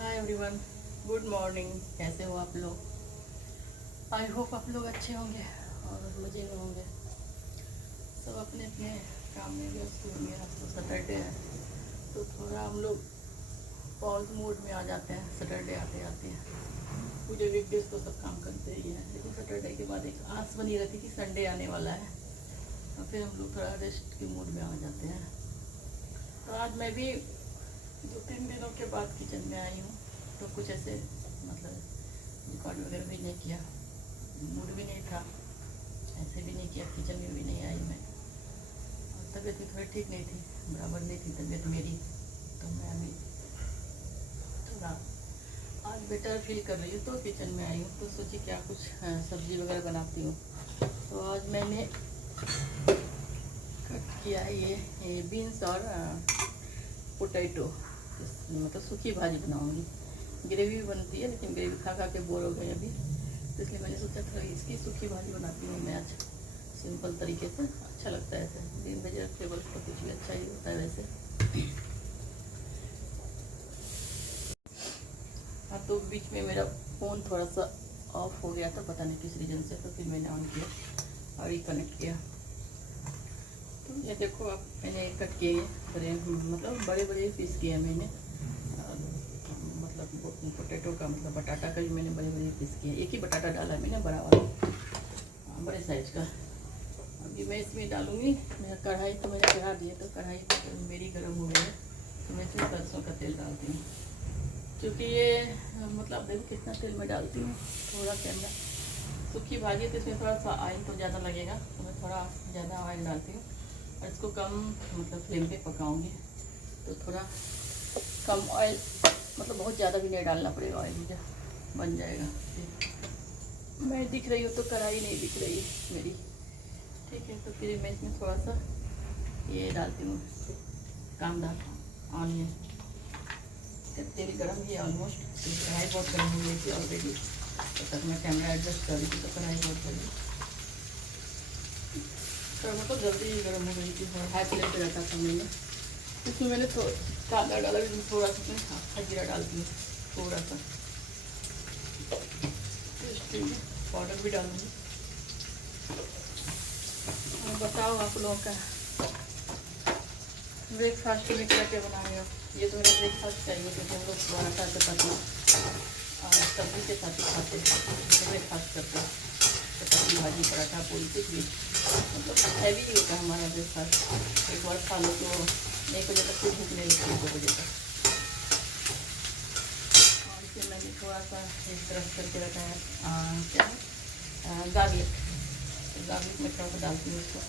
Hi everyone, good morning. कैसे हो आप लोग? आई होप आप लोग अच्छे होंगे और मज़े में होंगे। सब अपने अपने काम में व्यस्त होंगे। आज तो सैटरडे है तो थोड़ा हम लोग पॉज मोड में आ जाते हैं। सैटरडे आते आते हैं, पूरे वीकडेज तो सब काम करते ही हैं, लेकिन सैटरडे के बाद एक आस बनी रहती कि संडे आने वाला है और फिर हम लोग थोड़ा रेस्ट के मूड में आ जाते हैं। तो आज मैं भी 2-3 दिनों के बाद किचन में आई हूँ, तो कुछ ऐसे मतलब रिकॉर्ड वगैरह भी नहीं किया, मूड भी नहीं था, ऐसे भी नहीं किया, किचन में भी नहीं आई मैं। और तबीयत भी थोड़ी ठीक नहीं थी, बराबर नहीं थी तबीयत मेरी, तो मैं अभी थोड़ा आज बेटर फील कर रही हूँ तो किचन में आई हूँ। तो सोची क्या कुछ सब्ज़ी वगैरह बनाती हूँ। तो आज मैंने कट किया ये बीन्स और पोटैटो, मतलब सूखी भाजी बनाऊंगी। ग्रेवी भी बनती है लेकिन ग्रेवी खा खा के बोर हो गए अभी, तो इसलिए मैंने सोचा था इसकी सूखी भाजी बनाती हूँ मैं आज, सिंपल तरीके से। अच्छा लगता है ऐसे, दिन वेजिटेबल्स तो कुछ भी अच्छा ही होता है वैसे। हाँ, तो बीच में मेरा फ़ोन थोड़ा सा ऑफ हो गया था, पता नहीं किस रीज़न से, तो फिर मैंने ऑन किया और रिकनेक्ट किया। तो ये देखो आप, मैंने कट किए मतलब बड़े बड़े पीस किए मैंने, मतलब पोटैटो का, मतलब बटाटा का भी मैंने बड़े बड़े पीस किए। एक ही बटाटा डाला मैंने, बड़ा वाला, बड़े साइज का। अभी मैं इसमें डालूँगी। मेरा कढ़ाई तो मैंने चढ़ा दिया, तो कढ़ाई तो मेरी गर्म हो गई है, तो मैं इसमें सरसों का तेल डालती हूँ। क्योंकि ये मतलब देखो कितना तेल मैं डालती हूँ, थोड़ा कैमरा, सूखी भाजी तो इसमें थोड़ा सा ऑयल तो ज़्यादा लगेगा, तो मैं थोड़ा ज़्यादा ऑयल डालती हूँ और इसको कम मतलब फ्लेम पे पकाऊंगी। तो थोड़ा कम ऑयल, मतलब बहुत ज़्यादा भी नहीं डालना पड़ेगा ऑयल, मुझे बन जाएगा। मैं दिख रही हूँ तो कढ़ाई नहीं दिख रही है मेरी, ठीक है। तो फिर मैं इसमें थोड़ा सा ये डालती हूँ, कांदा, ऑनियन। तेल गर्म ही है ऑलमोस्ट, तो कढ़ाई बहुत गर्म हो गई थी ऑलरेडी, तो तक मैं कैमरा एडजस्ट कर रही थी, तो कढ़ाई बहुत गर्म, तो मतलब जल्दी ही गर्म हो गई थी। हाई फ्लेम पे रखा था मैंने। इसमें मैंने कांदा डाला, भी थोड़ा सा इसमें हरा जीरा डालती हूँ, थोड़ा सा पाउडर भी डालूँगी। और बताओ आप लोगों का ब्रेकफास्ट में क्या क्या बना रहे हो? ये तो मेरा ब्रेकफास्ट चाहिए, क्योंकि हम लोग पराठा चपाती और सब्जी के साथ ही खाते हैं, ब्रेकफास्ट करते हैं। चपाती, भाजी, पराठा, पूरी, कुछ भी, मतलब हैवी ही होता है हमारा ब्रेकफास्ट। एक बार खा लो तो 1 बजे तक फिर भूख नहीं लगती, 2 बजे तक। और फिर मैंने थोड़ा सा क्रश करके रखा है क्या है, गार्लिक। गार्लिक में थोड़ा सा डालती हूँ इसको,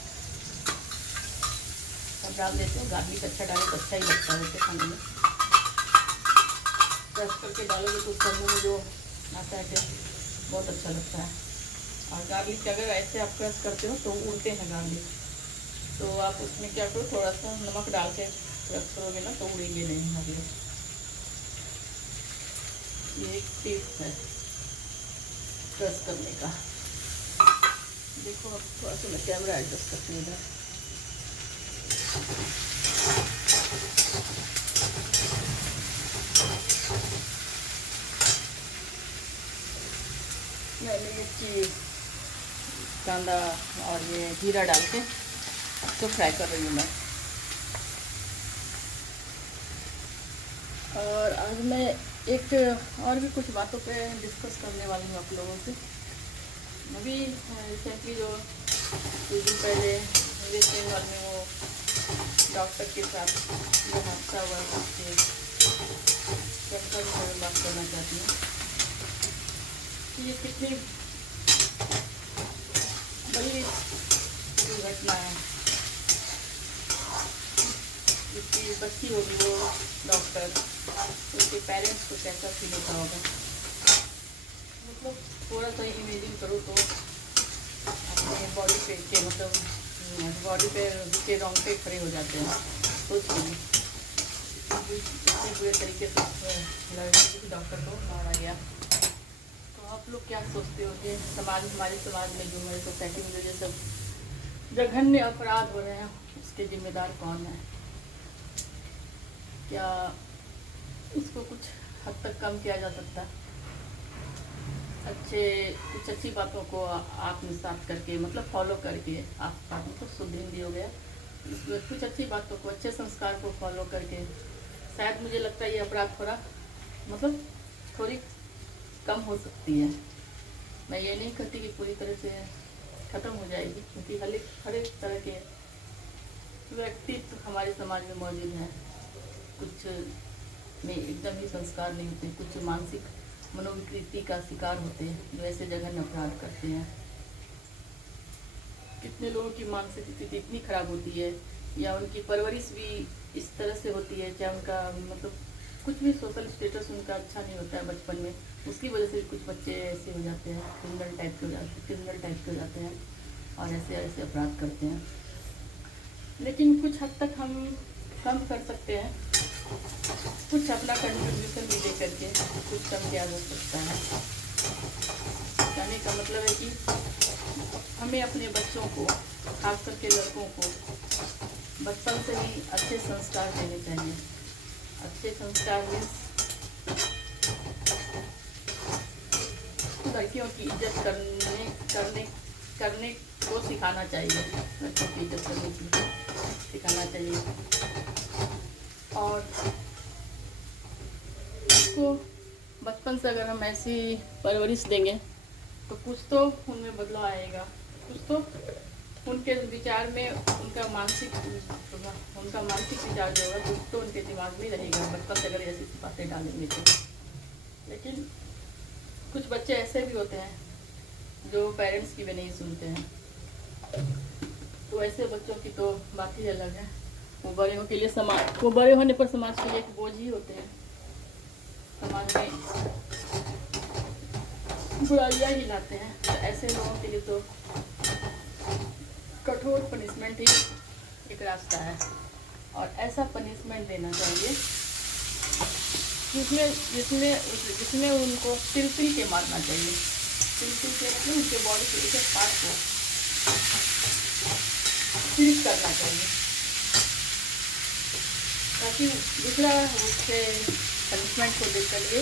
सब डाल देते हो। गार्लिक अच्छा डाले तो अच्छा ही लगता है वैसे खाने में। क्रश करके डालोगे तो उसका मुँह में जो आता है टेस्ट, बहुत अच्छा लगता है। और गार्लिक अगर ऐसे आप क्रश करते हो तो उड़ते हैं गार्लिक, तो आप उसमें क्या करो, थोड़ा सा नमक डाल के क्रश करोगे ना, तो उड़ेंगे नहीं गार्लिक। ये एक टिप्स है क्रश करने का। देखो अब थोड़ा सा मैं कैमरा एडजस्ट करती हूँ इधर। मैंने मिर्ची, कांदा और ये जीरा डाल के तो फ्राई कर रही हूँ मैं। और आज मैं एक और भी कुछ बातों पे डिस्कस करने वाली हूँ आप लोगों से। अभी रिसेंटली जो कुछ दिन पहले वेस्ट बंगाल में वो डॉक्टर के साथ जो हादसा हुआ, उसके कैंसर में बात करना चाहती हूँ कि ये कितनी बड़ी दुर्घटना है। जिसकी बच्ची होगी वो डॉक्टर, उसके पेरेंट्स को कैसा फील होता होगा। मतलब थोड़ा सा इमेजिन करो तो अपने बॉडी पे के, मतलब बॉडी पे के रोंगटे खड़े हो जाते हैं सोच के। इतने बुरे तरीके से लड़की डॉक्टर को मारा गया। तो आप लोग क्या सोचते हो कि हमारे समाज में, जो हमारी सोसाइटी में जो सब जघन्य अपराध हो रहे हैं, उसके जिम्मेदार कौन है? क्या इसको कुछ हद तक कम किया जा सकता है। कुछ अच्छी बातों को आत्मसात करके, मतलब फॉलो करके, आप मतलब शुद्ध हिंदी हो गया, कुछ अच्छी बातों को, अच्छे संस्कार को फॉलो करके शायद मुझे लगता है ये अपराध थोड़ा मतलब थोड़ी कम हो सकती है। मैं ये नहीं कहती कि पूरी तरह से ख़त्म हो जाएगी, क्योंकि हर एक तरह के व्यक्तित्व हमारे समाज में मौजूद हैं। कुछ में एकदम ही संस्कार नहीं होते, कुछ मानसिक मनोविकृति का शिकार होते हैं जो ऐसे जघन्य अपराध करते हैं। कितने लोगों की मानसिक स्थिति इतनी खराब होती है या उनकी परवरिश भी इस तरह से होती है, चाहे उनका मतलब कुछ भी सोशल स्टेटस उनका अच्छा नहीं होता है बचपन में, उसकी वजह से कुछ बच्चे ऐसे हो जाते हैं, क्रिमिनल टाइप के हो जाते हैं और ऐसे अपराध करते हैं। लेकिन कुछ हद तक हम कम कर सकते हैं, कुछ अपना कंट्रीब्यूशन भी दे करके कुछ कम किया जा सकता है। कहने का मतलब है कि हमें अपने बच्चों को, खास करके लड़कों को, बचपन से ही अच्छे संस्कार देने चाहिए। अच्छे संस्कार में लड़कियों की इज्जत करने को सिखाना चाहिए, लड़कियों की इज्जत करने की सिखाना चाहिए। और उसको बचपन से अगर हम ऐसी परवरिश देंगे तो कुछ तो उनमें बदलाव आएगा, कुछ तो उनके विचार में, उनका मानसिक विचार जो होगा कुछ तो उनके दिमाग में रहेगा बचपन से अगर ऐसी बातें डालेंगे तो। लेकिन कुछ बच्चे ऐसे भी होते हैं जो पेरेंट्स की भी नहीं सुनते हैं, तो ऐसे बच्चों की तो बात ही अलग है। वो बड़े होने पर समाज के लिए एक बोझ ही होते हैं, समाज में बुराइयां ही लाते हैं। तो ऐसे लोगों के लिए तो कठोर पनिशमेंट ही एक रास्ता है, और ऐसा पनिशमेंट देना चाहिए जिसमें उनको तिल के मारना चाहिए। तिल के मतलब उनके बॉडी के एक पार्ट को तिल करना चाहिए, ताकि दूसरा उसके पनिशमेंट को देख करके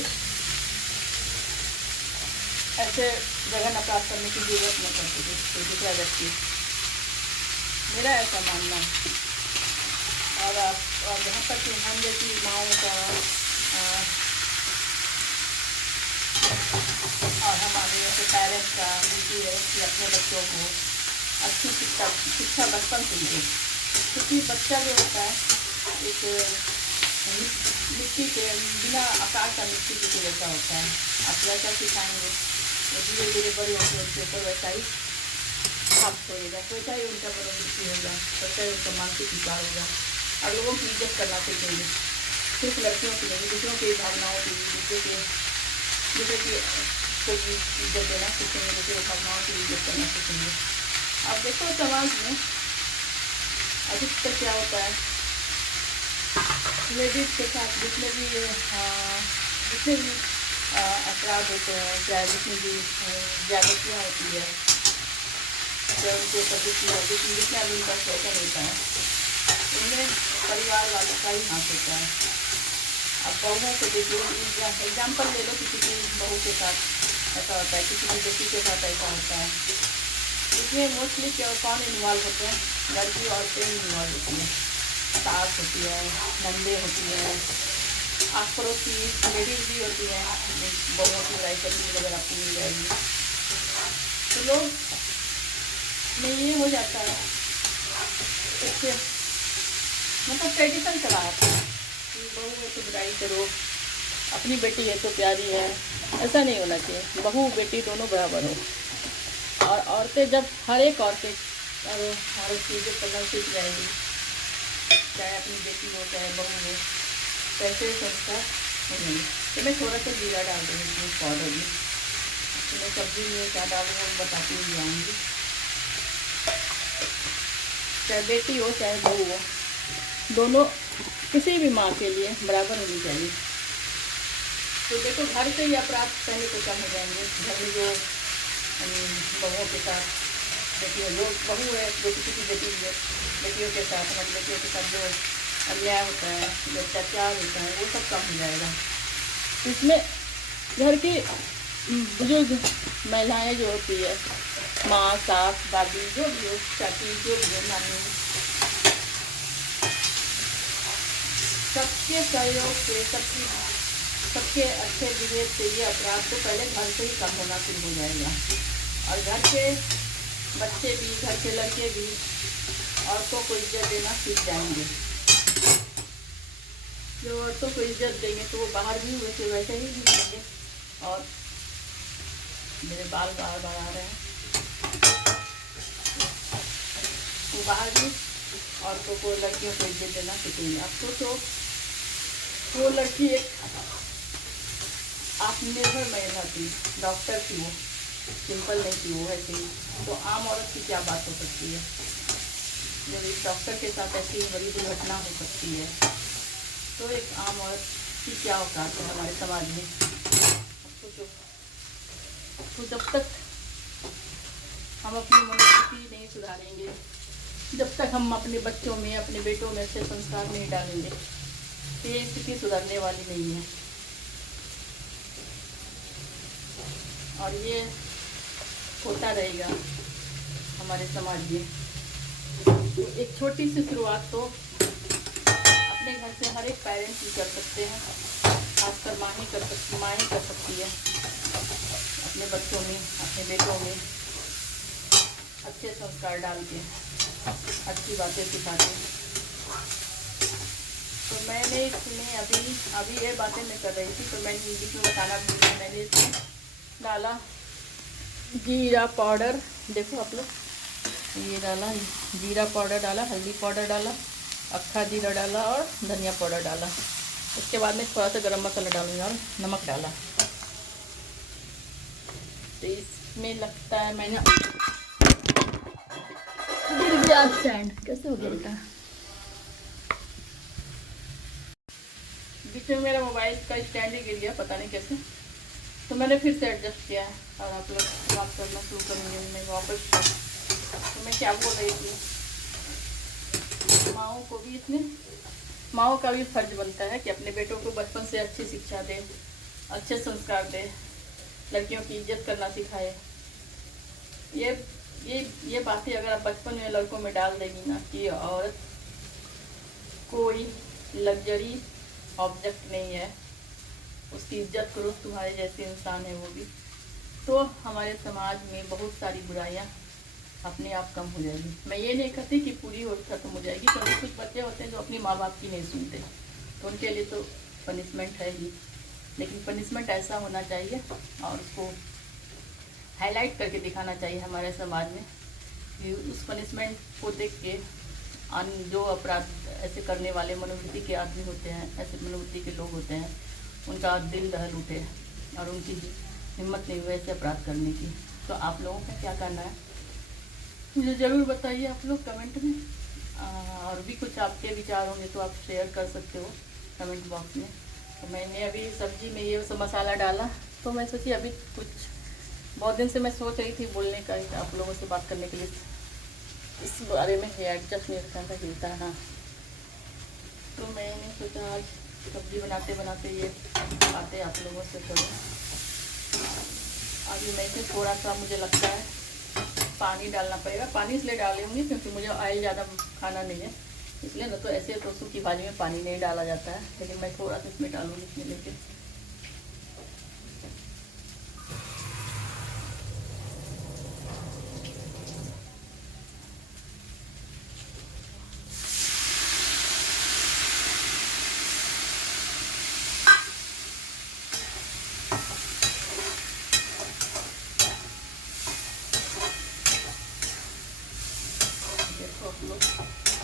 ऐसे जगह अपराध करने की जरूरत न कर सके कोई दूसरा व्यक्ति। मेरा ऐसा मानना है। और जहाँ तक हम जैसी माओं का और हमारे जैसे पेरेंट्स का ड्यूटी है कि अपने बच्चों को अच्छी शिक्षा बचपन से दे, क्योंकि बच्चा जो होता है एक मिट्टी के बिना आकार का मिट्टी के जैसा होता है। आप वैसा सिखाएंगे तो धीरे धीरे बड़े होकर उनके ऊपर वैसा ही भाव छोड़ेगा, वैसा ही उनका मनोवृत्ति होगा, वैसा ही उनका मानसिक विचार होगा। और लोगों की इज्जत करना सीखेंगे, सिर्फ लड़कियों की नहीं, दूसरों की भावनाओं की, दूसरे की को भी इज्जत देना सीखेंगे, दूसरे भावनाओं की इज्जत करना सीखेंगे। अब देखो समाज में अधिकतर क्या होता है, लेडीज के साथ जितने भी अपराध होते हैं, चाहे जितनी भी जागृतियाँ होती है, चाहे उनके ऊपर जितना भी उनका शोषण होता है, उनमें परिवार वालों का ही हाथ होता है। अब बहुओं को देखिए, एग्जाम्पल ले लो, किसी की बहू के साथ ऐसा होता है, किसी की बेटी के साथ ऐसा होता है। इसमें मोस्टली कौन इन्वॉल्व होते हैं? लड़की औरतें इन्वॉल्व होती हैं, सास होती है, नंदे होती है, आस पड़ोस की लेडीज भी होती हैं, बहुओं की लड़ाई करनी वगैरह आपको मिल जाएगी। तो लोग में ये हो जाता है, इससे मतलब ट्रेडिशन चला आता है कि बहू है तो बुराई करो, अपनी बेटी है तो प्यारी है। ऐसा नहीं होना चाहिए, बहू बेटी दोनों बराबर हो। और औरतें जब हर एक औरतें हर चीज़ें करना सीख जाएंगी, चाहे अपनी बेटी हो चाहे बहू हो, कैसे संस्कार हो जाएंगे। तो मैं थोड़ा सा जीरा डाल दूँगी, पाउडर भी मैं सब्जी में क्या डालूँगा बताती हुई जाऊँगी। चाहे बेटी हो चाहे बहू हो, दोनों किसी भी माँ के लिए बराबर होनी चाहिए। तो देखो घर से ही अपराध पहले तो कम हो जाएंगे। घर में जो बहुओं के साथ बेटियों, जो बहू है बेटी की बेटी है, बेटियों के साथ हमारी बेटियों के साथ जो अन्याय होता है, जो अत्याचार होता है, वो सब कम हो जाएगा। इसमें घर की बुजुर्ग महिलाएं जो होती है, माँ, सास, दादी, जो भी हो, चाची, जो भी हो, नानी, सबके सहयोग से, सबके अच्छे बिहेव से ये अपराध तो पहले घर से ही कम होना शुरू हो जाएगा। और घर के बच्चे भी, घर के लड़के भी औरतों को इज्जत देना सीख जाएंगे। जो औरतों को इज्जत देंगे तो वो बाहर भी वैसे ही दिखेंगे। और मेरे बाल बार बार आ रहे हैं। वो बाहर भी औरतों को, लड़कियों को इज्जत देना सीखेंगे। अब तो वो लड़की एक आत्मनिर्भर महिला थी, डॉक्टर थी, वो सिंपल नहीं थी, वो ऐसे ही। तो आम औरत की क्या बात हो सकती है जब एक डॉक्टर के साथ ऐसी बड़ी दुर्घटना हो सकती है? तो एक आम औरत की क्या औकात है हमारे समाज में? तो जब तक हम अपनी मनोवृत्ति नहीं सुधारेंगे, जब तक हम अपने बच्चों में, अपने बेटों में अच्छे संस्कार नहीं डालेंगे, तो ये स्थिति सुधरने वाली नहीं है। और ये होता रहेगा हमारे समाज में। तो एक छोटी सी शुरुआत तो अपने घर से हर एक पेरेंट्स भी कर सकते हैं, खासकर माँ ही कर सकती है। अपने बच्चों में, अपने बेटों में अच्छे संस्कार डाल के, अच्छी बातें सिखा के। तो मैंने इसमें अभी ये बातें मैं कर रही थी, तो मैंने बीच में बताना भूल गई, मैंने इसमें डाला जीरा पाउडर। देखो आप लोग, ये डाला जीरा पाउडर, डाला हल्दी पाउडर, डाला अक्खा जीरा, डाला और धनिया पाउडर डाला। उसके बाद में थोड़ा सा गरम मसाला डालूंगी और नमक डाला। तो इसमें लगता है मैंने गिर गया स्टैंड, कैसे हो गया बेटा? बीच में मेरा मोबाइल का स्टैंड ही गिर गया, पता नहीं कैसे। तो मैंने फिर से एडजस्ट किया है और आप लोग बात करना शुरू करेंगे। मैं वापस, तो मैं क्या बोल रही थी, माँओं का भी फर्ज बनता है कि अपने बेटों को बचपन से अच्छी शिक्षा दे, अच्छे संस्कार दे, लड़कियों की इज्जत करना सिखाए। ये बातें अगर आप बचपन में लड़कों में डाल देगी ना कि औरत कोई लग्जरी ऑब्जेक्ट नहीं है, उसकी इज्जत करो, तुम्हारे जैसे इंसान है वो भी, तो हमारे समाज में बहुत सारी बुराइयां अपने आप कम हो जाएगी। मैं ये नहीं कहती कि पूरी और खत्म हो जाएगी, क्योंकि कुछ बच्चे होते हैं जो अपनी माँ बाप की नहीं सुनते, तो उनके लिए तो पनिशमेंट है ही। लेकिन पनिशमेंट ऐसा होना चाहिए और उसको हाईलाइट करके दिखाना चाहिए हमारे समाज में कि उस पनिशमेंट को देख के जो अपराध ऐसे करने वाले मनोवृत्ति के आदमी होते हैं, ऐसे मनोवृत्ति के लोग होते हैं, उनका दिल दहल उठे और उनकी हिम्मत नहीं हुई ऐसे अपराध करने की। तो आप लोगों का क्या करना है मुझे ज़रूर बताइए आप लोग कमेंट में। और भी कुछ आपके विचार होंगे तो आप शेयर कर सकते हो कमेंट बॉक्स में। तो मैंने अभी सब्जी में ये सब मसाला डाला, तो मैं सोची अभी कुछ बहुत दिन से मैं सोच रही थी बोलने का, आप लोगों से बात करने के लिए इस बारे में। है एडजस्ट नहीं रखा था, हिलता है ना। तो मैंने सोचा आज सब्जी बनाते बनाते ये बातें आप लोगों से करूँ। अभी मैं इसे थोड़ा सा, मुझे लगता है पानी डालना पड़ेगा। पानी इसलिए डालूंगी क्योंकि मुझे ऑयल ज़्यादा खाना नहीं है, इसलिए ना। तो ऐसे तो सूखी भाजी में पानी नहीं डाला जाता है, लेकिन मैं थोड़ा सा इसमें डालूंगी इसमें लेके।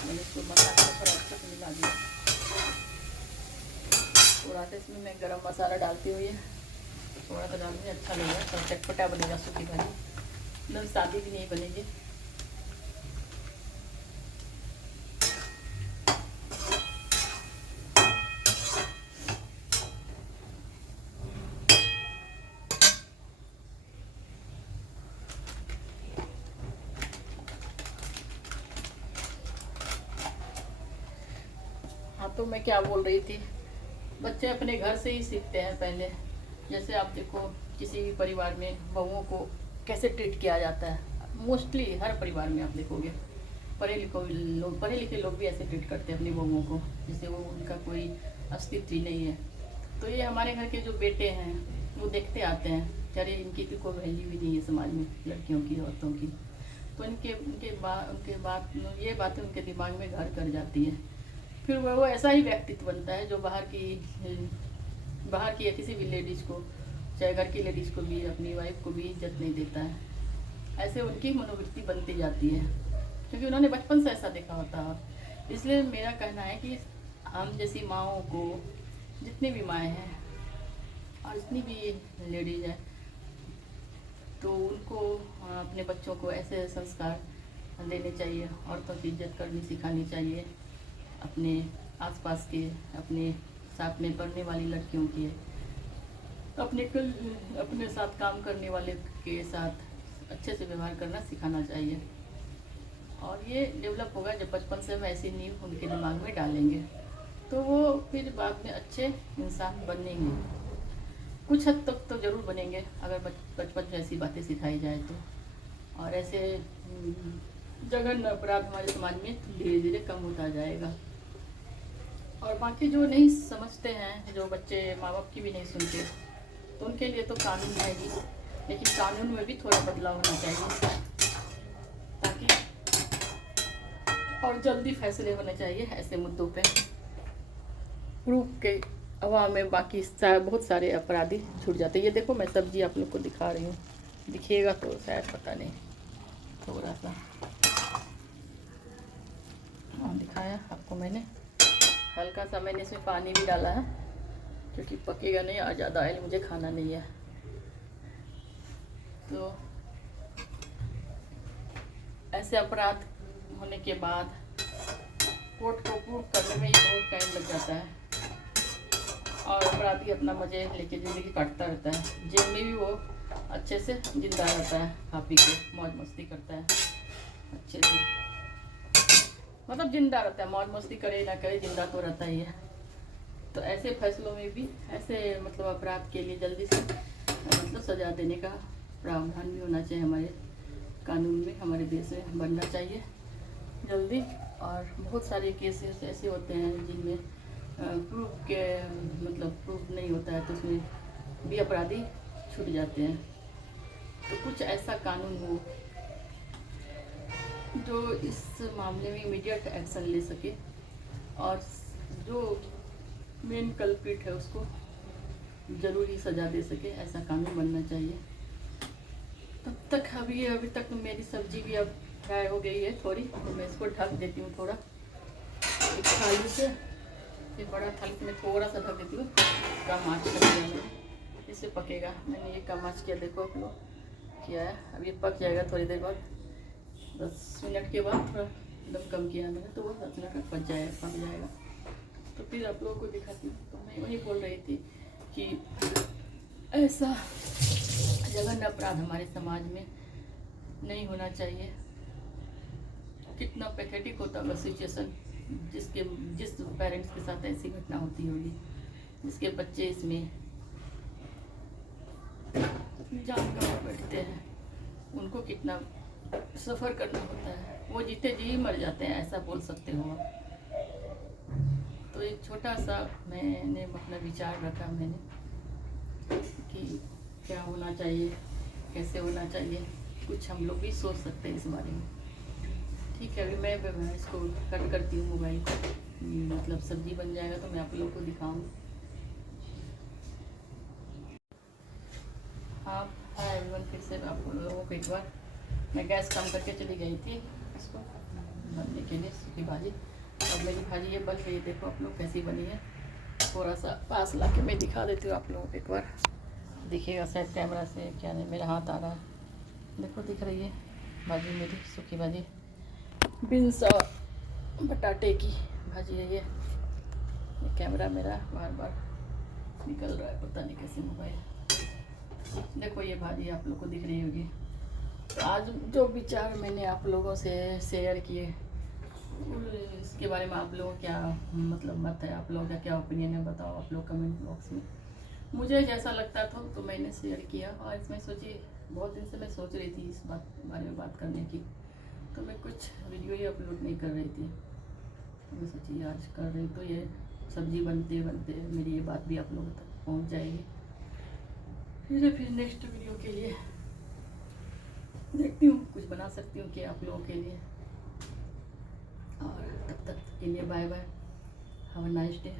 मैंने इसको मसाला थोड़ा अच्छे से मिला दिया। थोड़ा सा इसमें मैं गरम मसाला डालती हुई है, थोड़ा सा डालूंगी, अच्छा लगेगा, थोड़ा चटपटा बनेगा सूखी भाजी, एकदम सादी भी नहीं बनेगी। हाँ, तो मैं क्या बोल रही थी, बच्चे अपने घर से ही सीखते हैं पहले। जैसे आप देखो किसी भी परिवार में बहुओं को कैसे ट्रीट किया जाता है, मोस्टली हर परिवार में आप देखोगे पढ़े लिखे लोग भी ऐसे ट्रीट करते हैं अपनी बहुओं को, जैसे वो उनका कोई अस्तित्व ही नहीं है। तो ये हमारे घर के जो बेटे हैं वो देखते आते हैं, अरे इनकी तो कोई वैल्यू ही नहीं है समाज में, लड़कियों की औरतों की। तो उनके बाद ये बातें उनके दिमाग में घर कर जाती है। फिर वो ऐसा ही व्यक्तित्व बनता है जो बाहर की या किसी भी लेडीज़ को, चाहे घर की लेडीज़ को भी, अपनी वाइफ को भी इज्जत नहीं देता है। ऐसे उनकी मनोवृत्ति बनती जाती है, क्योंकि उन्होंने बचपन से ऐसा देखा होता है। इसलिए मेरा कहना है कि हम जैसी माँओं को, जितनी भी माएँ हैं और जितनी भी लेडीज़ हैं, तो उनको अपने बच्चों को ऐसे संस्कार देने चाहिए, औरतों की इज्जत करनी सिखानी चाहिए, अपने आसपास के, अपने साथ में पढ़ने वाली लड़कियों के, अपने साथ काम करने वाले के साथ अच्छे से व्यवहार करना सिखाना चाहिए। और ये डेवलप होगा जब बचपन से हम ऐसी नींव उनके दिमाग में डालेंगे, तो वो फिर बाद में अच्छे इंसान बनेंगे। कुछ हद तक तो ज़रूर बनेंगे अगर बचपन में ऐसी बातें सिखाई जाए तो। और ऐसे जघन्य अपराध हमारे समाज में धीरे धीरे कम होता जाएगा। और बाकी जो नहीं समझते हैं, जो बच्चे माँ बाप की भी नहीं सुनते, तो उनके लिए तो कानून है ही, लेकिन कानून में भी थोड़ा बदलाव होना चाहिए, ताकि और जल्दी फैसले होने चाहिए ऐसे मुद्दों पे। प्रूफ के अभाव में बाकी बहुत सारे अपराधी छूट जाते हैं। ये देखो मैं सब्जी आप लोग को दिखा रही हूँ, दिखेगा तो शायद पता नहीं, थोड़ा सा दिखाया आपको मैंने। हल्का सा मैंने इसमें पानी भी डाला है, क्योंकि पकेगा नहीं और ज़्यादा ऑयल मुझे खाना नहीं है। तो ऐसे अपराध होने के बाद कोर्ट को प्रूव करने में ही बहुत टाइम लग जाता है, और अपराधी अपना मजे लेके ज़िंदगी काटता रहता है। जेल में भी वो अच्छे से जिंदा रहता है, खा पी के मौज मस्ती करता है अच्छे से, मतलब जिंदा रहता है, मौज मस्ती करे ना करे जिंदा तो रहता ही है। तो ऐसे फैसलों में भी, ऐसे मतलब अपराध के लिए जल्दी से मतलब सज़ा देने का प्रावधान भी होना चाहिए हमारे कानून में, हमारे देश में बनना चाहिए जल्दी। और बहुत सारे केसेस ऐसे होते हैं जिनमें प्रूफ नहीं होता है, तो उसमें भी अपराधी छूट जाते हैं। तो कुछ ऐसा कानून हो जो इस मामले में इमीडिएट एक्शन ले सके, और जो मेन कल्प्रिट है उसको ज़रूरी सज़ा दे सके, ऐसा कानून बनना चाहिए। तब तक अभी तक मेरी सब्जी भी अब फ्राई हो गई है थोड़ी, तो मैं इसको ढक देती हूँ थोड़ा एक थाली से। एक बड़ा थाली में थोड़ा सा ढक देती हूँ, कम आँच कर दिया मैंने, इससे पकेगा। मैंने ये कम आँच किया, देखो आप लोग किया है। अब ये पक जाएगा थोड़ी देर बाद, 10 मिनट के बाद थोड़ा एकदम कम किया मैंने, तो वो 10 मिनट में पक जाएगा। तो फिर आप लोगों को दिखाती हूँ। तो मैं वही बोल रही थी कि ऐसा जघन्य अपराध हमारे समाज में नहीं होना चाहिए। कितना पैथेटिक होता होगा सिचुएशन, जिस पेरेंट्स के साथ ऐसी घटना होती होगी, जिसके बच्चे इसमें जान गंवा बैठते हैं, उनको कितना सफ़र करना होता है। वो जीते जी मर जाते हैं, ऐसा बोल सकते हो आप। तो एक छोटा सा मैंने अपना विचार रखा मैंने कि क्या होना चाहिए, कैसे होना चाहिए, कुछ हम लोग भी सोच सकते हैं इस बारे में। ठीक है, अभी मैं इसको कट करती हूँ मोबाइल को, मतलब सब्जी बन जाएगा तो मैं आप लोगों को दिखाऊँ। हाँ एवरीवन, फिर से आप लोगों को एक बार मैं गैस कम करके चली गई थी इसको बनने के लिए सूखी भाजी। अब मेरी भाजी ये बन गई, देखो आप लोग कैसी बनी है। थोड़ा सा पास ला के मैं दिखा देती हूँ आप लोगों को, एक बार दिखेगा शायद कैमरा से, क्या नहीं मेरा हाथ आ रहा है, देखो दिख रही है भाजी मेरी सूखी भाजी, बीन्स और बटाटे की भाजी है ये कैमरा मेरा बार बार निकल रहा है, पता नहीं कैसे मोबाइल। देखो ये भाजी आप लोग को दिख रही होगी। तो आज जो विचार मैंने आप लोगों से शेयर किए और इसके बारे में आप लोगों का क्या मतलब मत है, आप लोगों का क्या ओपिनियन है, बताओ आप लोग कमेंट बॉक्स में। मुझे जैसा लगता था तो मैंने शेयर किया, और इसमें सोची बहुत दिन से मैं सोच रही थी इस बारे में बात करने की, तो मैं कुछ वीडियो ही अपलोड नहीं कर रही थी। तो मैं सोची आज कर रही, तो ये सब्जी बनते बनते मेरी ये बात भी आप लोगों तक पहुंच जाएगी। फिर नेक्स्ट वीडियो के लिए देखती हूँ कुछ बना सकती हूँ कि आप लोगों के लिए। और तब तक के लिए bye bye, have a nice day,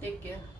take care.